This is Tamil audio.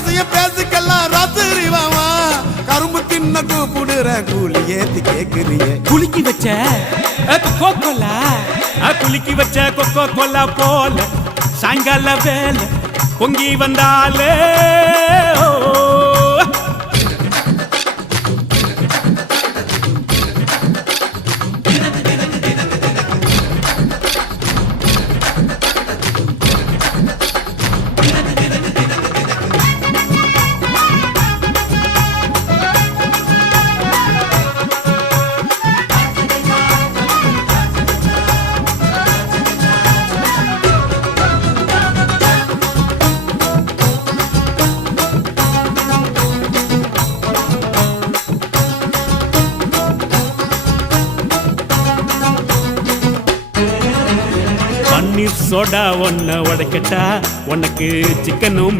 ரகசிய பேசுக்கெல்லாம் ராத்திரி வாமா கரும்பு தின்ன கூப்பிடுற கூலி ஏத்தி கேக்குறிய குலுக்கி வச்ச கொக்கோ கோலா குலுக்கி வச்ச கொக்கோ கோலா போல சாயங்கால வேலை பொங்கி வந்தாலே பன்னீர் சோடா ஒன்ன உடைக்கட்டா உனக்கு சிக்கனும்